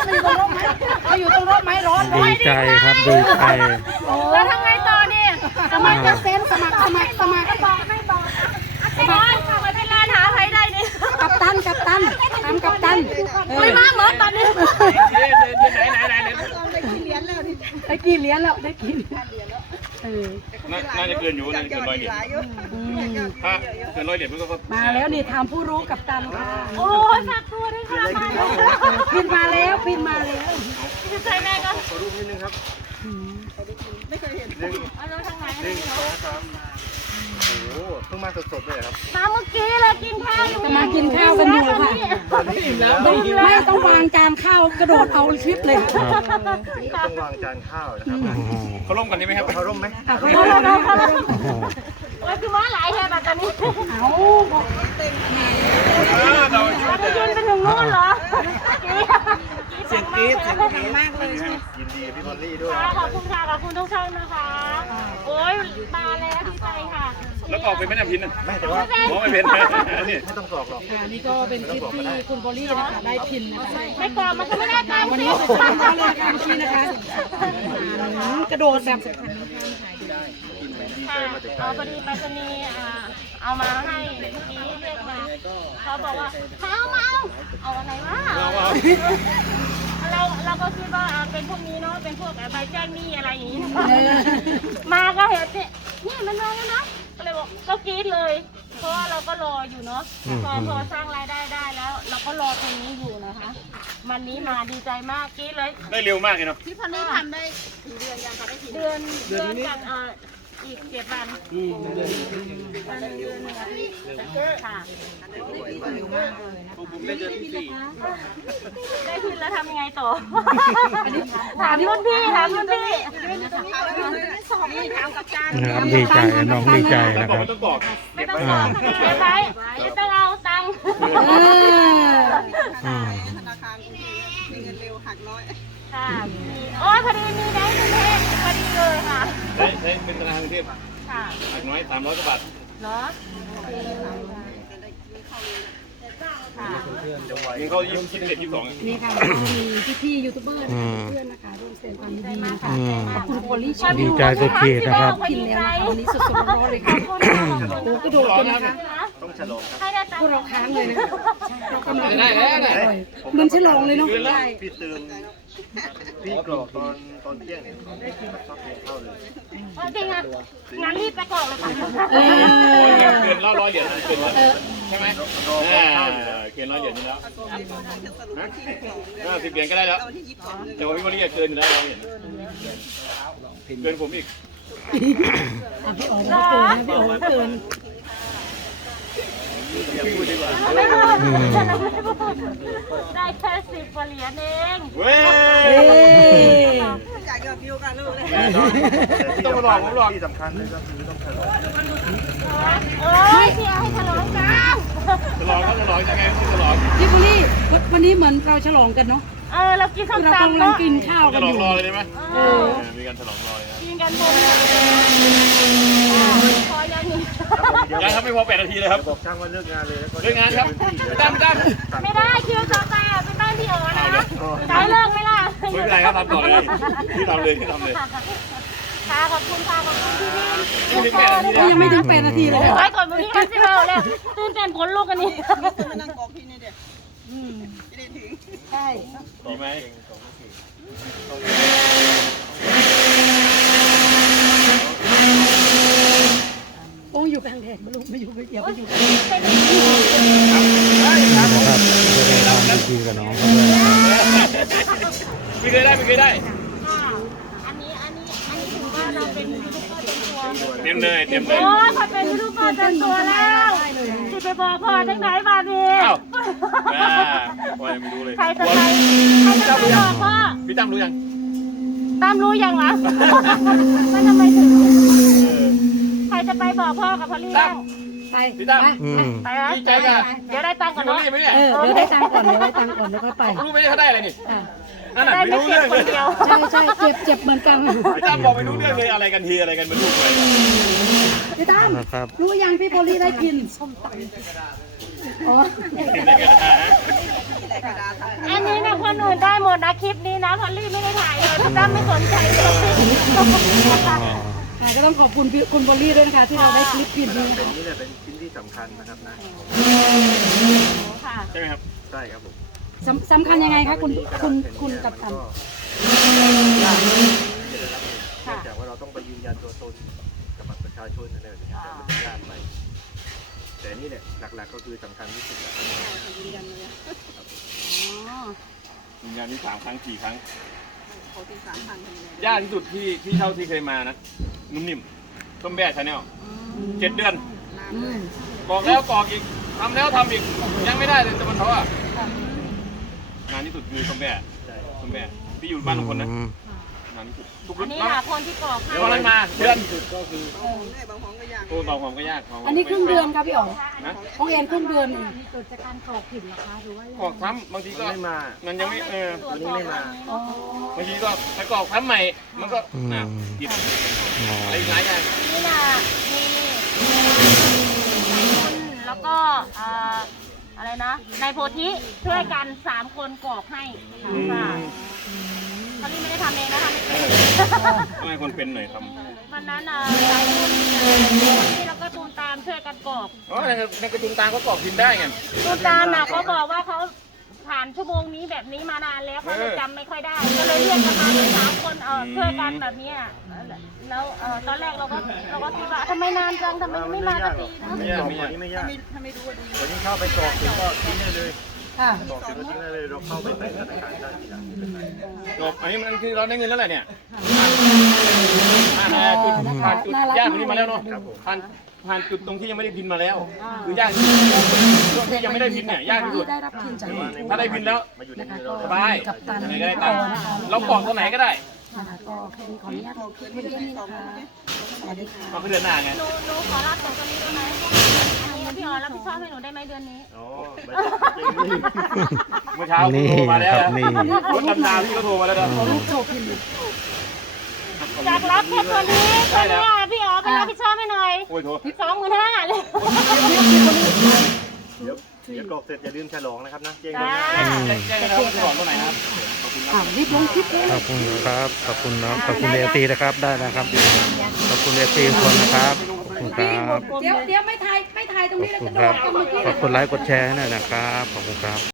มาอยู่ตรงรถไหมร้อนดีใจครับดีใจแล้วทำไงต่อเนี่ยสมัครเซ็นสมัครบอกไม่บอกไม่เป็นร้านหาใครได้เนี่ยกัปตันทำกัปตันไม่มาเหมือนตอนนี้ได้กี่เหรียญแล้วได้กี่เหรียญแล้วน่าจะเกินอยู่น่าจะเกิน100 เหรียญถ้าเกิน100 เหรียญมันก็มาแล้วนี่ทำผู้รู้กัปตันค่ะโอ้ยฝากตัวด้วยค่ะพินมาแล้วดีใจแม่ก็ขอรูปนิดนึงครับไม่เคยเห็นเอาเราทางไหนโอ้โหเพิ่งมาสดๆเลยครับมาเมื่อกี้เลยกินข้าวอยู่มากินข้าวกันอยู่ค่ะไม่ต้องวางจานข้าวกระโดดเอาคลิปเลยต้องวางจานข้าวนะครับเขาร่มกันได้ไหมครับเขาร่มไหมเขาคือว่าหลายแค่แบบนี้เราจะยืนไปถึงนู้นเหรอเสียงกรี๊ดมากเลยยินดีพี่พอลลี่ด้วยขอบคุณค่ะขอบคุณทุกท่านนะคะโอ้ยมาแล้วดีใจค่ะแล้วออกไปไม่ได้พินนะไม่แต่ว่าไม่เป็นไม่ต้องกรอกหรอกนี่ก็เป็นคลิปที่คุณโบลี่นะคะได้พินนะคะไม่กรอกมันก็ไม่ได้ตามวันนี้สุดๆก็เลยค่ะพี่นะคะกระโดดแบบเอาพอดีไปรษณีย์เอามาให้เมื่อกี้เรียกมาเขาบอกว่าเอาอะไรวะเราก็คิดว่าเป็นพวกนี้เนาะเป็นพวกใบแจ้งหนี้อะไรอย่างนี้มาก็เห็นนี่มันมาแล้วนะก็เลยบอกก็กรี๊ดเลยเพราะว่าเราก็รออยู่เนาะพอสร้างรายได้ได้แล้วเราก็รอตรงนี้อยู่นะคะวันนี้มาดีใจมากกรี๊ดเลยได้เร็วมากเลยเนาะพี่พันนี่ทำได้กี่เดือนยังคะได้กี่เดือนกันอีก7 วันเดือนค่ะได้พินแล้วทำยังไงต่อถามรุ่นพี่นะครับดีใจน้องดีใจนะครับไม่ต้องกรอกไม่ต้องกรอกเก็บไว้ไม่ต้องเอาตังค์ธนาคารมีเงินเร็วหักน้อยค่ะโอ้ยพอดีมีได้กรุงเทพพอดีเลยค่ะได้เป็นธนาคารกรุงเทพค่ะหักน้อย300 กว่าบาทเนาะนี่เขา21-22 นี่ค่ะมีพี่ยูทูบเบอร์เพื่อนนะคะร่วมแสดงความยินดีมากค่ะขอบคุณโพลี่ชาดีใจสุดขีดนะครับพินแล้วนะคะวันนี้สดๆร้อนๆเลยค่ะโอ้กระโดดกันนะคะต้องฉลองครับพวกเราค้างเลยนะเรากำลังมันฉลองเลยเนาะพี่เติมพี่กรอกตอนเที่ยงเนี่ยได้กินชอบกินข้าวเลยจริงอ่ะงั้นรีบไปกรอกเลยค่ะเกิน100 เหรียญเกินใช่ไหมเกิน100 เหรียญนี่แล้ว10 เหรียญก็ได้แล้วเดี๋ยวพี่บริเกินได้100 เหรียญเกินผมอีกพี่อ๋อไม่เกินนะพี่อ๋อไม่เกินอย่าพูดดีกว่าได้แค่10 กว่าเหรียญเองเว้ยอยากยอดวิวกันลูกเลยต้องมาหลอกผมหลอกที่สำคัญเลยก็คือต้องฉลองโอ้ยเชียร์ให้ฉลองกันฉลองก็ฉลองยังไงฉลองพี่บุรีวันนี้เหมือนเราฉลองกันเนาะเรากินข้าวต้มเนาะกินข้าวกันอยู่ฉลองรอเลยได้ไหมมีการฉลองรอเลยกินกันหมดพอยังนี่ยังครับไม่พอ8 นาทีเลยครับบอกช่างว่าเลิกงานเลยเลิกงานครับไม่ได้คิวต่อไปเป็นบ้านพี่โอ๋นะใช้เลิกไม่ล่ะไม่เป็นไรครับทำต่อเลยที่ทำเลยค่ะขอบคุณค่ะขอบคุณพี่ยังไม่ถึง8 นาทีเลยไว้ก่อนวันนี้กันสิเราเลยตื่นเต้นผลลูกกันนี่มานั่งกองพี่นี่เด็กไม่ได้ถึงใช่ดีไหมโอ้อยู่กลางแดดมาลูกไม่อยู่อย่าไปอยู่นะครับจะได้ทำพิธีกับน้องเขาด้วยไม่เคยได้อันนี้ถือว่าเราเป็นยูทูบเบอร์เต็มตัวเต็มเลยโอ้ยพอเป็นยูทูบเบอร์เต็มตัวแล้วจะไปบอกพ่อได้ไหนบ้างพี่พ่อยังไม่รู้เลยใครจะไปบอกพ่อพี่ตั้มรู้ยังวะมันทำไมถึงใครจะไปบอกพ่อกับพอลลี่บ้างไปพี่ตั้มไปดีใจกันเดี๋ยวได้ตังค์ก่อนเนาะเดี๋ยวได้ตังค์ก่อนแล้วค่อยไปรู้ไหมเขาได้อะไรนี่ได้ไม่รู้เรื่องเลยใช่เจ็บเหมือนกันพี่ตั้มบอกไม่รู้เรื่องเลยอะไรกันทีอะไรกันมันลูกเลยพี่ตั้มรู้ยังพี่พอลลี่ได้กินส้มตำอ๋อได้กระดาษทำอันนี้นะคนอื่นได้หมดนะคลิปนี้นะพอลลี่ไม่ได้ถ่ายเลยพี่ตั้มไม่สนใจเลยอ๋อก็ต้องขอบคุณคุณบอลลี่ด้วยนะคะที่เราได้คลิปผิดนี้นะคะนี่แหละเป็นชิ้นที่สำคัญนะครับนะค่ะใช่ไหมครับใช่ครับผมสำคัญยังไงคะคุณกัปตันเนื่องจากว่าเราต้องไปยืนยันตัวตนกับบัตรประชาชนอะไรแบบนี้แต่มันจะยากไปแต่นี่แหละหลักๆก็คือสำคัญที่สุดแล้วยืนยันเลยยืนยันที่3 ครั้ง 4 ครั้งเขาตี3,000ทำยังไงยากที่สุดที่เท่าที่เคยมานะนุ่มนิ่มต้มแบ่ชาแนล7 เดือนนานเลยกรอกแล้วกรอกอีกทำแล้วทำอีกยังไม่ได้เลยแต่มันเพราะว่างานที่สุดคือต้มแบ่ต้มแบ่ที่อยู่บ้านลุงพลนะอืมงานที่สุดทุกอัรุ่นนนี้มาหาคนที่กรอกให้เดี๋ยววันนั้นมาเดือนก็คือบางของได้บางของก็ยากโอ้ต่อความก็ยากอันนี้ครึ่งเดือนครับพี่อ๋อนะของเอ็นครึ่งเดือนเองกรอกซ้ำบางทีก็ไม่มามันยังไม่ตรวจวันนี้สอบไม่มาอ๋อบางทีก็ไปกรอกซ้ำใหม่มันก็ผิดอ๋ออะไรหลายอย่างนี่น่ะมีคุณแล้วก็อะไรนะนายโพธิช่วยกัน3 คนกรอกให้ค่ะพอลลี่ไม่ได้ทำเองนะคะไม่เป็นทำไมคนเป็นหน่อยทวันนั้นสายบุญนี่แล้วก็ตูนตามช่วยกันกรอกำอ๋อในกระจุงตาก็กรอกพิมพ์ได้ไงตูนตามน่ะเขาบอกว่าเขาผ่านชั่วโมงนี้แบบนี้มานานแล้วเขาเลยจำไม่ค่อยได้ ก็เลยเรียกกันมาเลย3 คนช่วยกันแบบนี้แล้วตอนแรกเราก็คิดว่าทำไมนานจังทำไมไม่มาสักทีนะไม่ยากวันนี้ไม่ยากถ้าไม่รู้ว่าดูวันนี้เข้าไปกรอกถึงก็ทิ้งได้เลยค่ะกรอกถึงก็ทิ้งได้เลยเราเข้าไปใส่ธนาคารได้ทีหลังจบอันนี้มันคือเราได้เงินแล้วแหละเนี่ยผ่านจุดยากตรงนี้มาแล้วเนาะผ่านจุดตรงที่ยังไม่ได้พินมาแล้ว คือยากที่ช่วงที่ยังไม่ได้พินเนี่ยยากที่สุดได้รับพินจากถ้าได้พินแล้วมาอยู่ในนะคะมือเราก็สบายกัปตันอะไรก็ได้ต่ตามอนะคะเรากรอกตัวไหนก็ได้นะคะก็แค่นี้ขออนุญาตลงคลิปไว้ที่นี่นะคะสวัสดีค่ะมาเดือนหน้าไงหนูขอรับส่งตัวนี้ได้ไหมอันนี้พี่อ๋อรับผิดชอบให้หนูได้ไหมเดือนนี้อ๋อไม่ใช่จริงนี่เมื่อเช้าโทรมาแล้วนี่ครับนี่รถดำน้ำพี่ก็โทรมาแล้วนะลูกโชว์พินอยากรับแค่ตัวนี้ตัวนี้พี่อ๋อเป็นรับผิดชอบให้หน่อยโอ้ยโทร 25,000เลยเดี๋ยวกรอกเสร็จอย่าลืมฉลองนะครับนะเจ๊งจ้าแจ้งกันนะครับว่าตัวไหนนะครับรีบลงคลิปเลยขอบคุณครับขอบคุณนะขอบคุณเอซีนะครับได้นะครับขอบคุณเอซีทุกคนนะครับขอบคุณครับเดี๋ยวไม่ถ่ายตรงนี้แล้วขอบกคุระณโดครับดกันเมื่อกี้ขอบคุณไลค์กดแชร์ให้หน่อยนะครับขอบคุณครับ